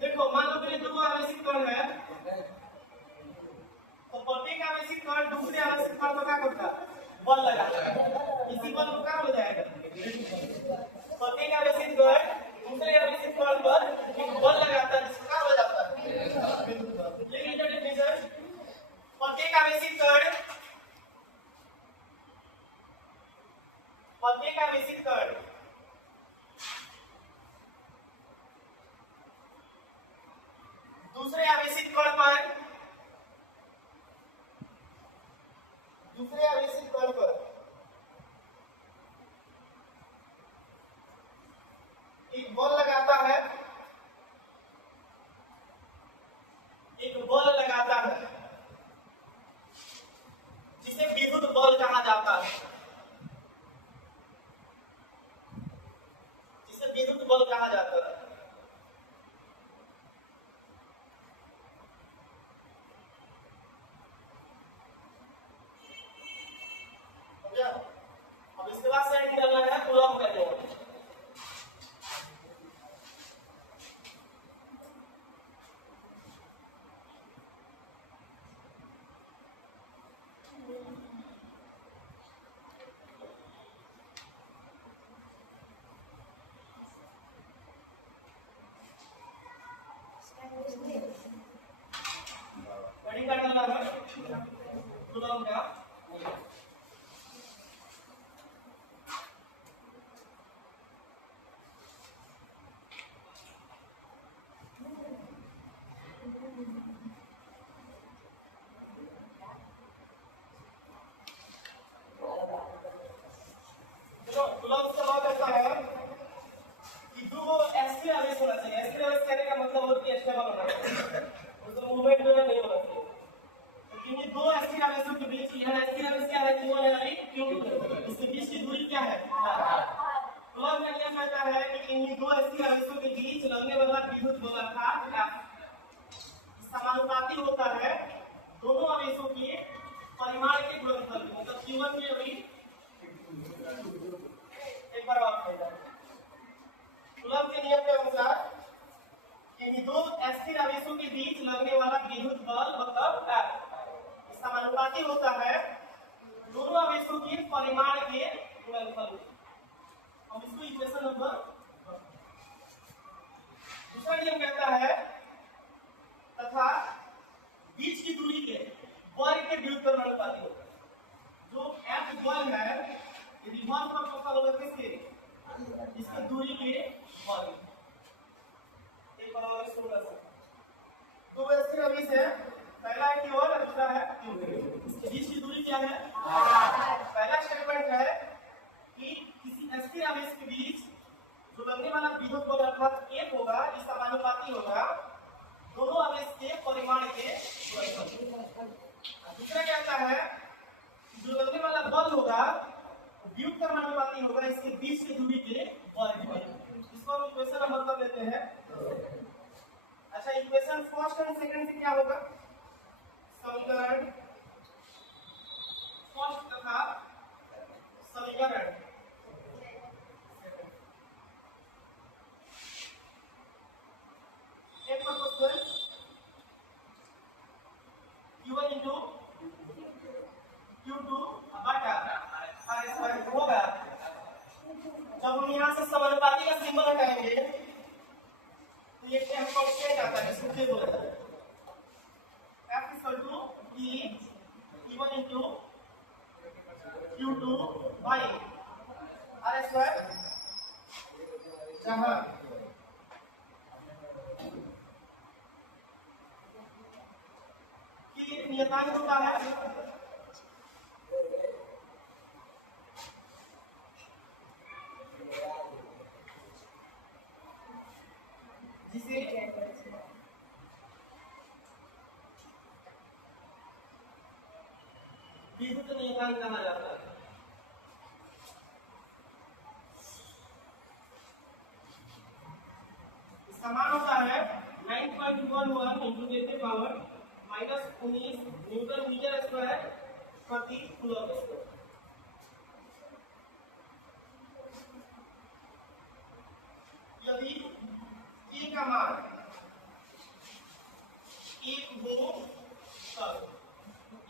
देखो मान लो कि दो आवेशित कण है, तो प्रत्येक आवेशित कण दूसरे आवेशित कण को क्या करता है? बल लगाता है। इसी बल को क्या हो जाएगा? प्रत्येक आवेशित कण दूसरे आवेशित कण पर एक बल लगाता है, जिसका क्या हो जाता है? लेकिन जो डिफिनेशन प्रत्येक आवेशित कण दूसरे आवेशित कण पर एक बल लगाता है, जिसे विद्युत बल कहा जाता है, अब इसके बाद सेट करना है कूलम का नियम। कटिंग का करना है कूलम का। समानुपाती होता है दोनों आवेशों के परिमाण के गुणनफल, मतलब Q1 में अभी एक बार बात हो जाए। कूलम के नियम के अनुसार कि दो स्थिर आवेशों के बीच लगने वाला विद्युत बल मतलब F समानुपाती होता है दोनों आवेशों के परिमाण के गुणनफल। हम इसको इक्वेशन नंबर दूसरा नियम कहता है तथा बीच की दूरी के वर्ग के व्युत्क्रमानुपाती होता है। जो F बल है यदि वर्ग पर फोकल होगा किसके? इसकी दूरी के वर्ग। एक बराबर 16 से दो स्थिर आवेश है, पहला है Q और दूसरा है Q। इसके बीच की दूरी क्या है? पहला स्टेटमेंट है कि किसी स्थिर आवेश के बीच जो लगने वाला विद्युत बल अर्थात F होगा इस समानुपाती होगा दोनों आवेश के परिमाण के गुणनफल। दूसरा कहता है जो लगने वाला बल होगा व्युत्क्रमानुपाती होगा इसके बीच की दूरी के वर्ग। इसको हम इक्वेशन नंबर मतलब लेते हैं। अच्छा, इक्वेशन फर्स्ट एंड सेकंड से क्या होगा? समीकरण फर्स्ट तथा समीकरण एक क्वेश्चन Q1 into Q2 बटा R स्क्वायर होगा। जब हम यहाँ से समानुपाती का सिंबल हटाएंगे तो ये क्या कांस्टेंट आता है, सूत्र बोलता है F equal to Q1 into Q2 by R square, जहाँ नियतांक होता है जिसे विद्युत नियतांक कहा जाता है। समान होता है 9.11 into 10 की पावर -19 न्यूटन मीटर स्क्वायर प्रति कूलम स्क्वायर। यदि एक का मान एक हो तब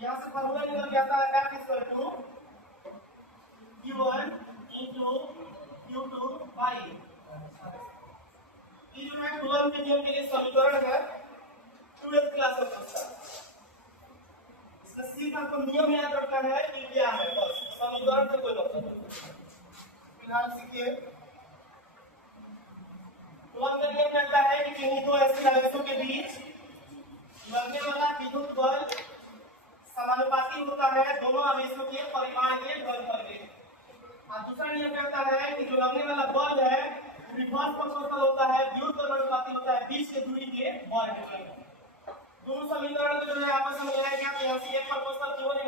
यहां से फॉर्मूला निकल के आता है F equal to Q1 into Q2 by ये जो है कूलम के नियम के लिए समीकरण है 12th क्लास का प्रश्न। इसका सिर्फ आपको नियम याद रखना है कि क्या है, बस समीकरण से कोई मतलब नहीं। फिलहाल सीखिए। कूलम का नियम कहता है कि किन्हीं दो ऐसे आवेशों के बीच लगने वाला विद्युत बल समानुपाती होता है दोनों आवेशों के परिमाण के गुणनफल के। और दूसरा नियम कहता है कि जो लगने वाला बल है रिवर्स प्रोपोर्शनल होता है, विद्युत बल अनुपाती होता है बीच के दूरी के वर्ग के। दोनों समीकरण जो है आपस में मिलाया गया तो यहां से एक प्रोपोर्शनल Q1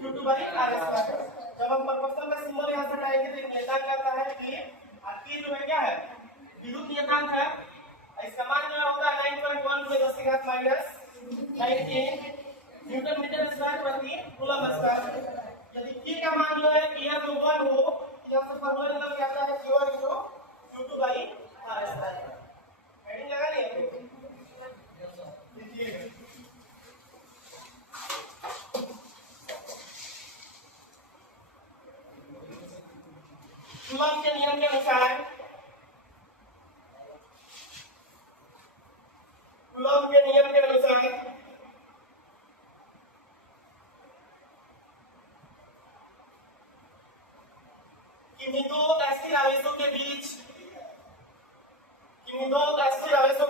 Q2 r²। जब हम प्रोपोर्शनल का सिंबल यहां से हटाएंगे तो एक नियतांक आता है कि और K जो है क्या है विद्युत नियतांक है। इसका मान जो होता है 9.1 × 10⁻⁻19 न्यूटन मीटर स्क्वायर प्रति कूलम स्क्वायर। यदि K का मान जो है K तो 1 हो यहां से फॉर्मूला निकल के आता है Q1 Q2 r²। हेडिंग लगा लिया देखिए। कूलम के नियम के अनुसार किन्हीं दो अस्थिर आवेशों के बीच किन्हीं दो अस्थिर आवेशों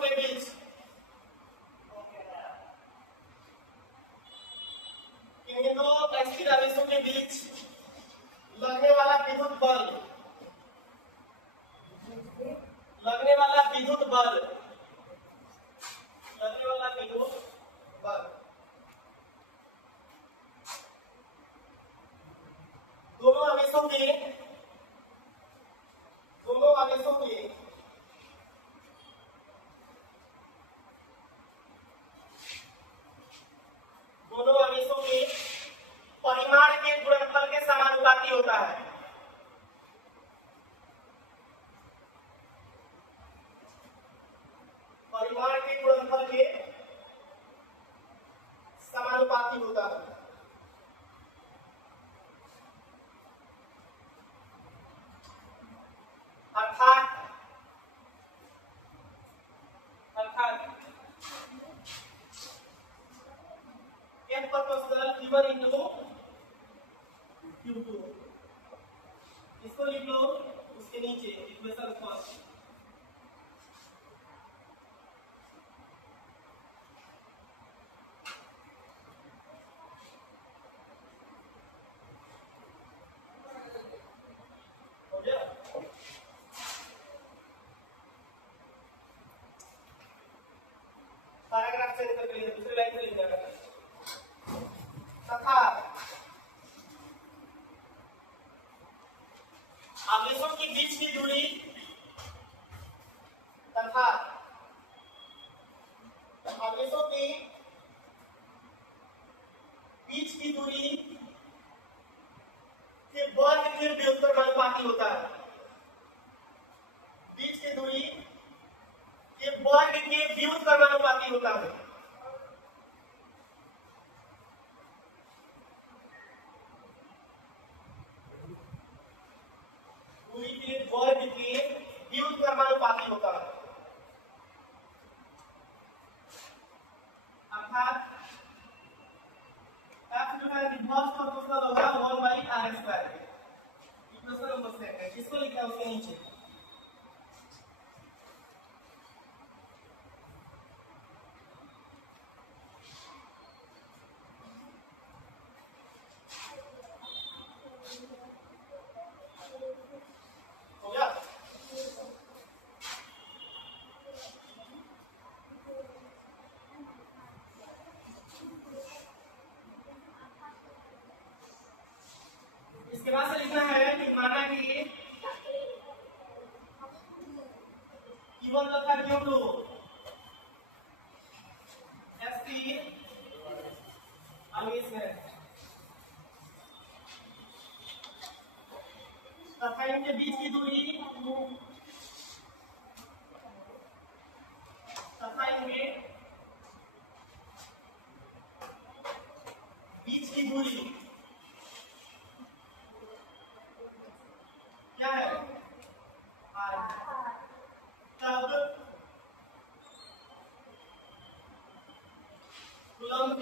के बीच लगने वाला विद्युत बल दोनों आवेशों के परिमाण के गुणनफल के समानुपाती होता है। परिमाण के गुणनफल के समानुपाती होता है। अर्थात F प्रोपोर्शनल Q1 Q2 इसको लिख लो उसके नीचे इक्वेशन फर्स्ट। हो गया पैराग्राफ से निकल के दूसरी लाइन से लिखना है तथा आवेशों के बीच की दूरी के वर्ग के व्युत्क्रमानुपाती होता है। बीच की दूरी के वर्ग के व्युत्क्रमानुपाती होता है। दूरी के वर्ग के व्युत्क्रमानुपाती होता है। अर्थात F जो है रिवर्स प्रोपोर्शनल होगा 1/r²। इक्वेशन नंबर 7 इसको लिखा है उसके नीचे।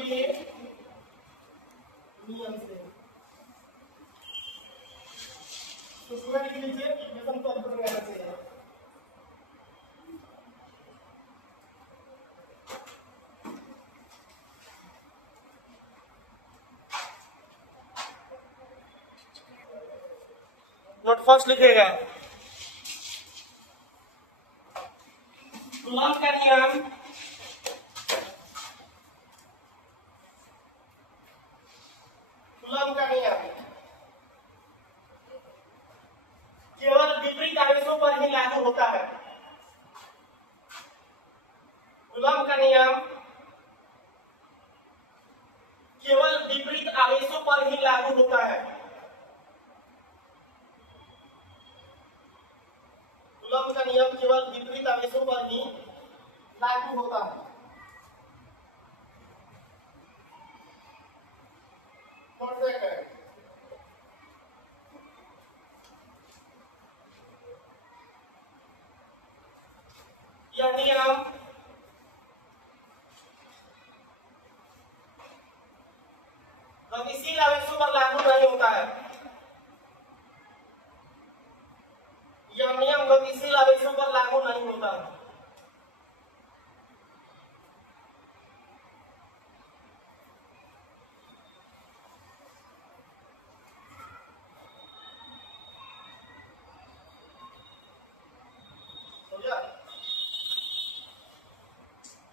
के नियम से। तो स्टूडेंट के नीचे इक्वेशन को अप्लाई करना चाहिए। नोट फर्स्ट लिखेगा कूलॉम का नियम केवल विपरीत आवेशों पर ही लागू होता है। कूलॉम का नियम केवल विपरीत आवेशों पर ही लागू होता है। कूलॉम का नियम केवल विपरीत आवेशों पर ही लागू होता है। यह नियम गतिशील आवेशों पर लागू नहीं होता है। यह नियम गतिशील आवेशों पर लागू नहीं होता है।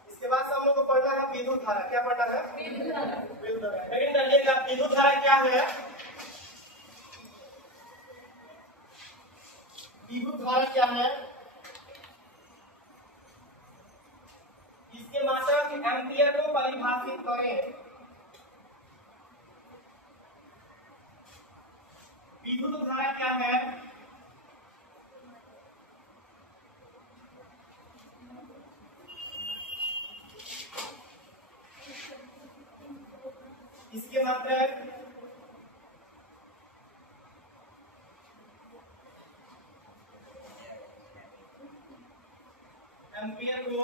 इसके बाद से हम लोग को पढ़ना है विद्युत धारा। क्या पढ़ना है? विद्युत धारा। लेकिन जानिएगा विद्युत धारा क्या है? विद्युत धारा क्या है? इसके मात्रक एम्पियर को परिभाषित करें। विद्युत धारा क्या है? इसके मात्रक एम्पियर को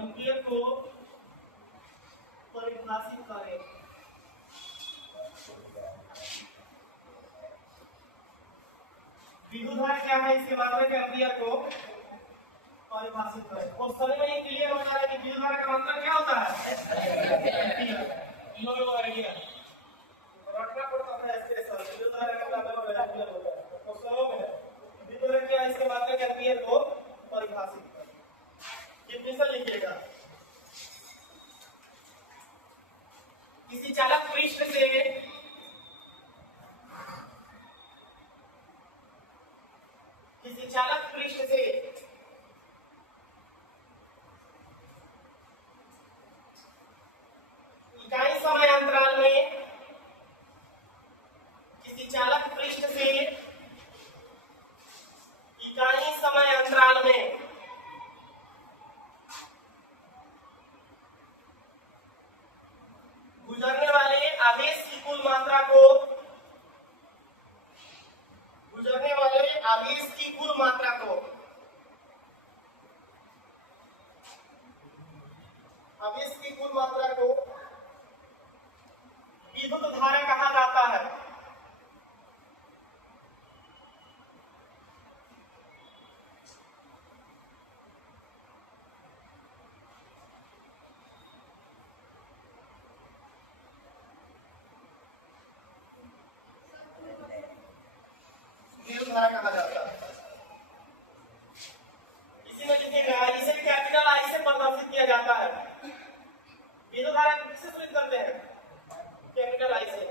एम्पियर को परिभाषित करें। विद्युत धारा क्या है? इसके मात्रक एम्पियर को परिभाषित करें। और सभी में ये क्लियर हो जा रहा है कि विद्युत धारा का मात्रक क्या होता है? एम्पियर। इन लोगों को आइडिया रखना पड़ता है। स्पेशल विद्युत धारा का मतलब एम्पियर होता है। तो सभी में विद्युत धारा क्या है? इसके मात्रक एम्पियर को परिभाषित करें। डेफिनेशन लिखिएगा। किसी चालक पृष्ठ से इकाई समय अंतराल में किसी चालक पृष्ठ से इकाई समय अंतराल में गुजरने वाले आवेश की कुल मात्रा को विद्युत धारा कहा जाता है। विद्युत धारा कहा जाता है। इसी में लिखिएगा, इसे कैपिटल आई से प्रदर्शित किया जाता है। विद्युत धारा किससे सूचित करते हैं? कैपिटल आई से।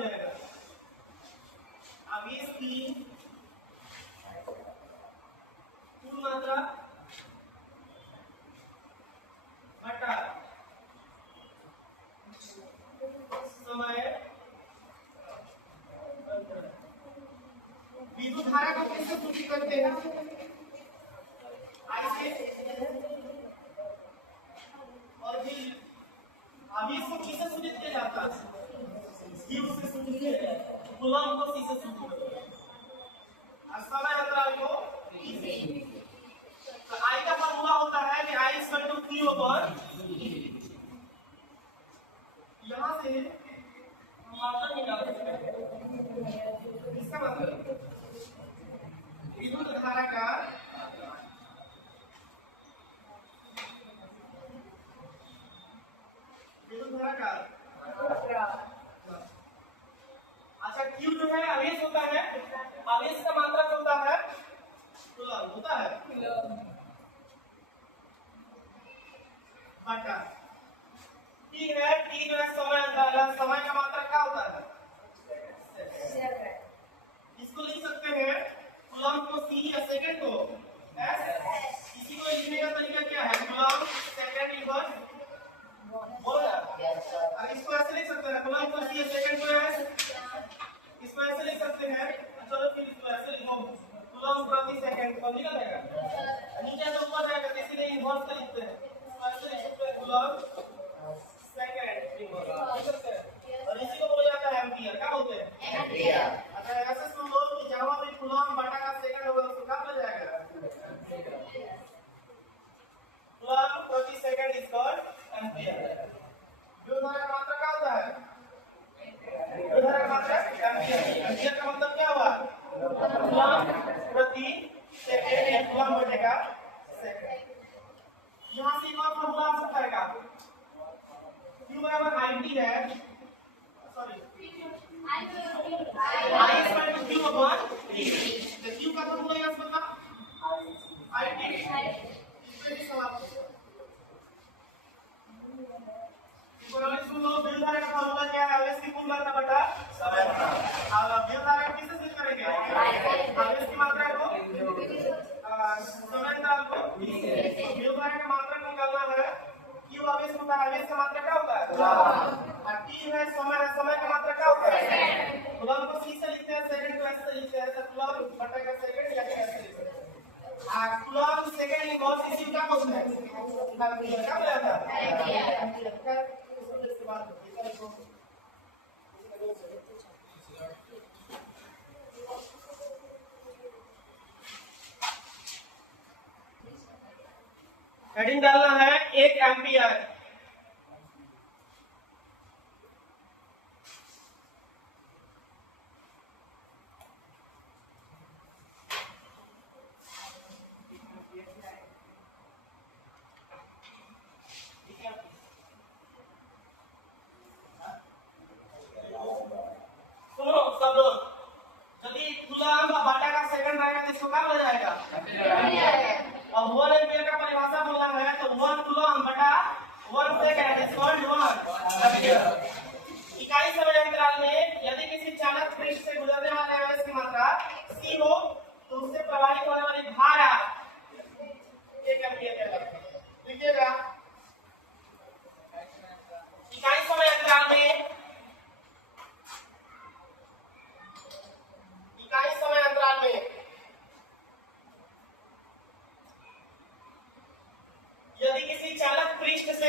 जाएगा? आवेश की कुल मात्रा घटा समय। विद्युत धारा को कैसे सूचित करते हैं? आई से। और फिर आवेश को किससे सूचित किया जाता है? Q से सूचित किया जाता है। कूलम को C से सूचित किया जाता है। और समय अंतराल को E से। तो I का फॉर्मूला होता है कि I = Q/E। यहाँ से हम मात्रा निकाल सकते हैं। इसका मतलब विद्युत धारा का अच्छा Q जो है आवेश होता है, आवेश का मात्रक होता है कूलम होता है बटा T है, T जो है समय अंतराल, समय का मात्रक क्या होता है? इसको लिख सकते हैं कूलम को C या सेकंड को S। इसी को लिखने का तरीका क्या है? कूलम सेकंड इनवर्स बोल रहा है। इसको ऐसे लिख सकते हैं कूलम को C या सेकंड को S। इसको ऐसे लिख सकते हैं, चलो फिर इसको ऐसे लिखो कूलम प्रति सेकंड को निकल जाएगा, नीचे से ऊपर जाएगा, इसीलिए इनवर्स का लिखते हैं। इसको ऐसे लिख सकते हैं कूलम सेकंड इनवर्स लिख सकते हैं। और इसी को बोला जाता है एम्पियर। क्या बोलते हैं? एम्पियर। अच्छा ऐसे सुन लो कि जहां भी कूलम बटा का सेकंड होगा उसको क्या बोला जाएगा? कूलम प्रति सेकंड इज कॉल्ड एम्पियर। विद्युत धारा का मात्रक क्या होता है? विद्युत धारा का मात्रक एम्पियर। एम्पियर का मतलब क्या हुआ? कूलम प्रति सेकंड या कूलम बटेगा सेकंड। यहाँ से एक और फॉर्मूला आ सकता है क्या? Q = IT है, सॉरी I = Q/E। तो Q का फॉर्मूला याद करना IT। इसमें भी सवाल सुन लो, विद्युत धारा का फॉर्मूला क्या है? आवेश की कुल मात्रा बटा समय। और विद्युत धारा को किससे सूचित करेंगे? आवेश की मात्रा को समय अंतराल को। विद्युत धारा का मात्रक निकालना है। Q आवेश होता है, आवेश का मात्रक क्या होता है? और T है समय है, समय का मात्रक क्या होता है? कूलम को C से लिखते हैं, सेकंड को S से लिखते हैं, तो कूलम बटा का सेकंड या S से लिखते हैं। कूलम सेकंड इनवर्स इसी का बोलते हैं क्या बोला जाता है? इसके बाद हेडिंग डालना है 1 एम्पियर। अब 1 एम्पीयर का परिभाषा बोलना है तो 1 कूलम बटा 1 सेकंड इज कॉल्ड 1 एम्पीयर। इकाई समय अंतराल में यदि किसी चालक पृष्ठ से गुजरने वाले आवेश की मात्रा c हो तो उससे प्रवाहित होने वाली धारा 1 एम्पीयर कहलाती है। लिखिएगा इकाई समय अंतराल में यदि किसी चालक पृष्ठ से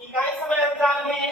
इकाई समय अंतराल में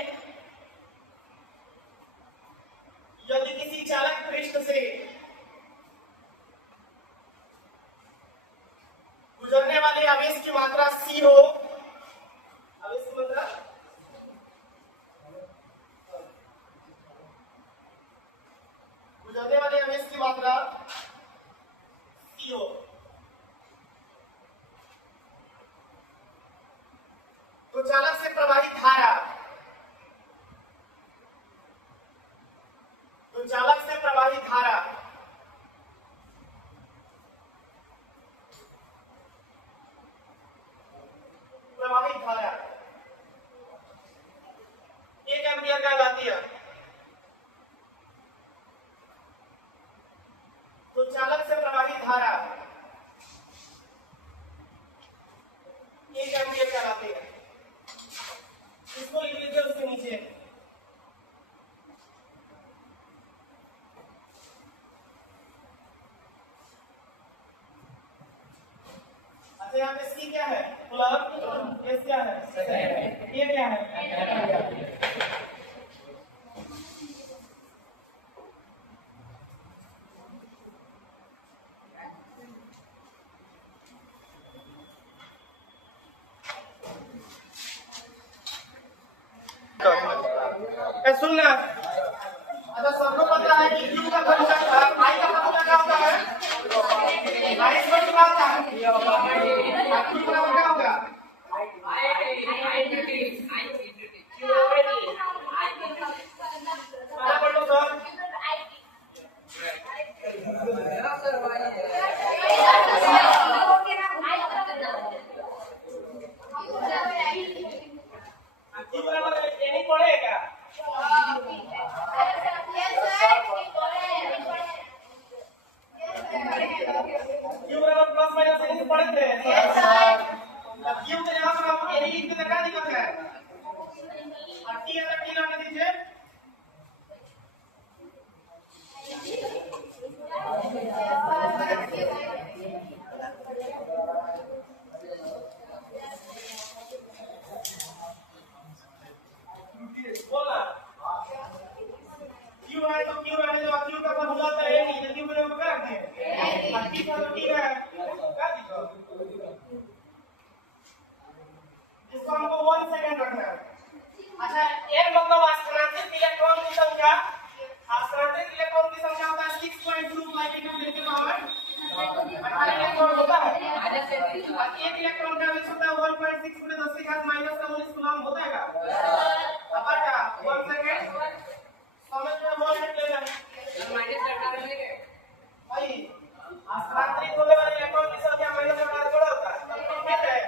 यहाँ पे सी क्या है? प्लस, एस क्या है? ए क्या है? सुनना, अच्छा सबको पता है कि क्यू का फॉर्मूला आई का फॉर्मूला क्या होता है? आई स्क्वायर क्या होता है? क्यू का क्या होगा? पढ़ लो सर। क्यू बराबर नहीं पढ़ेगा? क्यू बराबर प्लस माइनस नहीं पढ़े थे? क्यू के यहाँ पर आपको यही लिख के लगा दिखा है। टी है टी लगा दीजिए। बोला क्यू है तो क्यू है, जो क्यू का फॉर्मूला होता है नहीं, तो क्यू को क्या रखते हैं? टी का टी है क्या दिखो, इसको हमको 1 सेकंड रखना है। अच्छा n मतलब स्थानांतरित इलेक्ट्रॉन की संख्या, स्थानांतरित इलेक्ट्रॉन की संख्या होता है 6.2 × 10 की पावर 18 इलेक्ट्रॉन होता है। एक इलेक्ट्रॉन का वेग होता है 1.6 × 10⁻⁻19 कूलम होता है का? अब क्या 1 सेकंड समझ में 1 मिनट लेना भाई। स्थानांतरित होने वाले इलेक्ट्रॉन की संख्या -18 थोड़ा होता है, तो क्या है?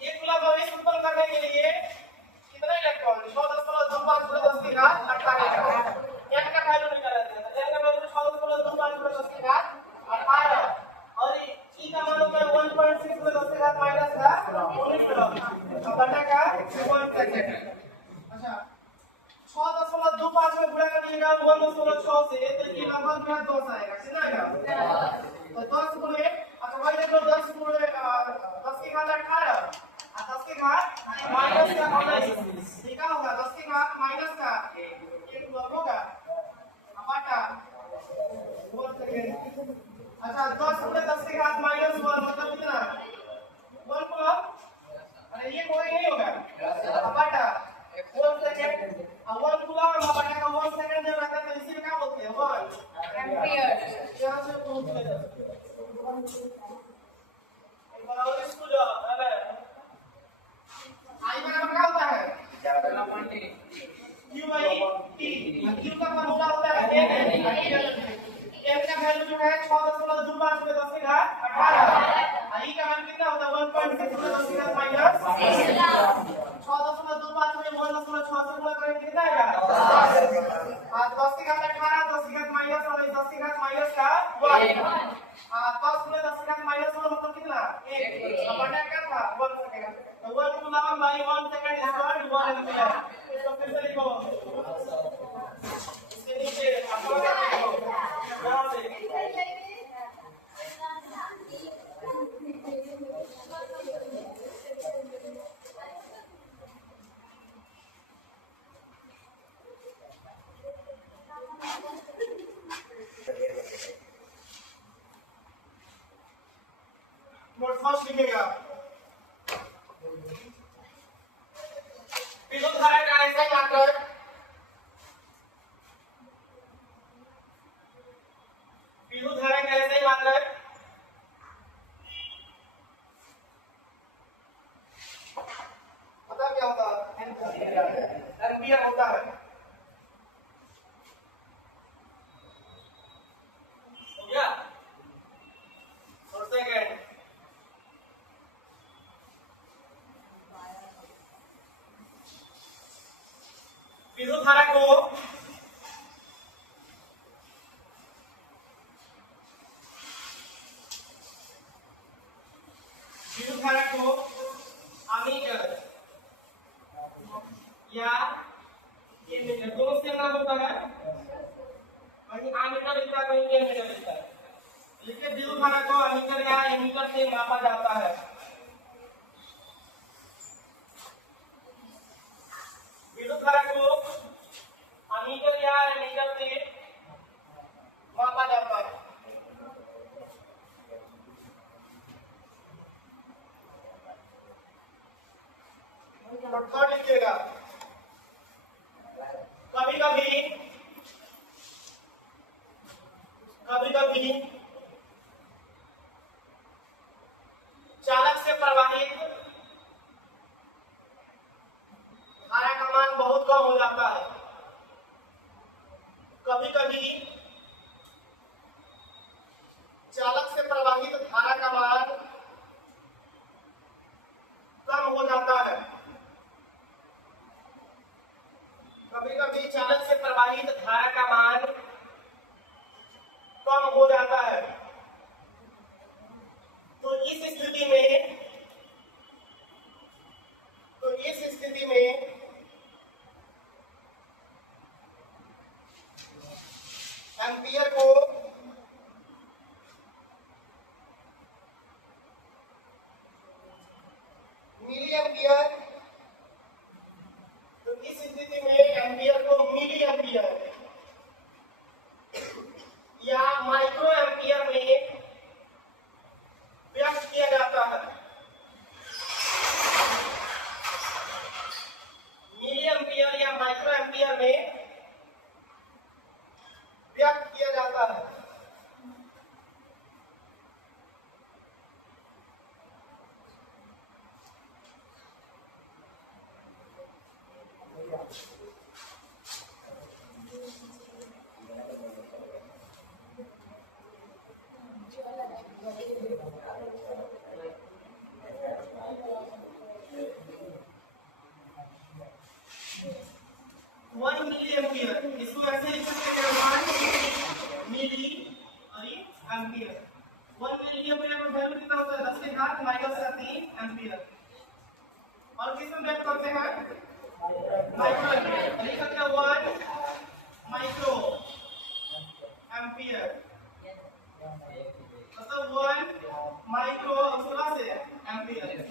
एक कूलम का वेग उत्पन्न करने के लिए कितना इलेक्ट्रॉन? 6.25 × 10 की घात 18 n का वैल्यू निकाल लेते हैं। n का वैल्यू 6.25 × 10 की घात 18 और e का मान होता है 1.6 × 10 की घात -19 तो बटा का 1 सेकंड। अच्छा 6.25 में गुणा करिएगा 1.6 से तो ये लगभग 10 आएगा, कितना आएगा? तो 10 गुणे, अच्छा भाई देखो 10 गुणे 10 की घात 18 और 10 की घात माइनस का 19 ठीक है होगा। 10 की घात माइनस का 1 होगा बटा 1 सेकंड। अच्छा 10 गुणे 10 की घात -1 मतलब कितना? 1 कूलम। अरे ये कोई नहीं होगा बटा 1 सेकंड। अब 1 कूलम बटा का 1 सेकंड जब रहता है तो इसी में क्या बोलते हैं? 1 एम्पीयर। यहां से पहुंच गए एक बार और इसको जो है आई बराबर क्या होता है? Q by T. क्यू का फॉर्मूला होता है n का वैल्यू जो है 6.25 × 10 की घात 18 आई का वैल्यू कितना होता है? 1.6 × 10 की घात -6.25 में 1.6 से गुणा करेंगे कितना आएगा? 10 की घात 18 10 की घात माइनस और 10 की घात माइनस का 1 10 गुणे 10 की घात -1 मतलब कितना? 1 बटा क्या था? 1 सेकंड। तो 1 coulomb by 1 second is equal to 1 ampere. इसको फिर से लिखो, इसके नीचे आपको क्या लिखो ध्यान से नोट फर्स्ट लिखेगा। विद्युत धारा का ऐसा ही मात्र विद्युत धारा का ऐसा ही मात्र है पता क्या होता है? एम्पियर होता है। हो गया और सेकंड विद्युत धारा को अमीटर या एमीटर दोनों से नाम होता है। वहीं अमीटर लिखता है, वहीं एमीटर लिखता है। तो थर्ड लिखिएगा। कभी कभी चालक से प्रवाहित धारा का मान बहुत कम हो जाता है। कभी कभी चालक से प्रवाहित धारा का मान कम हो जाता है। कभी कभी चालक से प्रवाहित धारा का मान कम हो जाता है। तो इस स्थिति में एम्पियर को मिली एम्पियर, तो इस स्थिति में एम्पियर को मिली एम्पियर या माइक्रो एम्पियर में व्यक्त किया जाता है। मिली एम्पियर या माइक्रो एम्पियर में व्यक्त किया जाता है। वन मिली एम्पियर, इसको ऐसे लिख सकते हैं, 1 मिली एम्पियर। 1 मिली एम्पियर का वैल्यू कितना होता है? 10 के घात -3 एम्पियर। और किस में व्यक्त करते हैं? Micro ampere. लिख सकते हैं 1 माइक्रो एम्पियर, मतलब 1 माइक्रो से एम्पियर।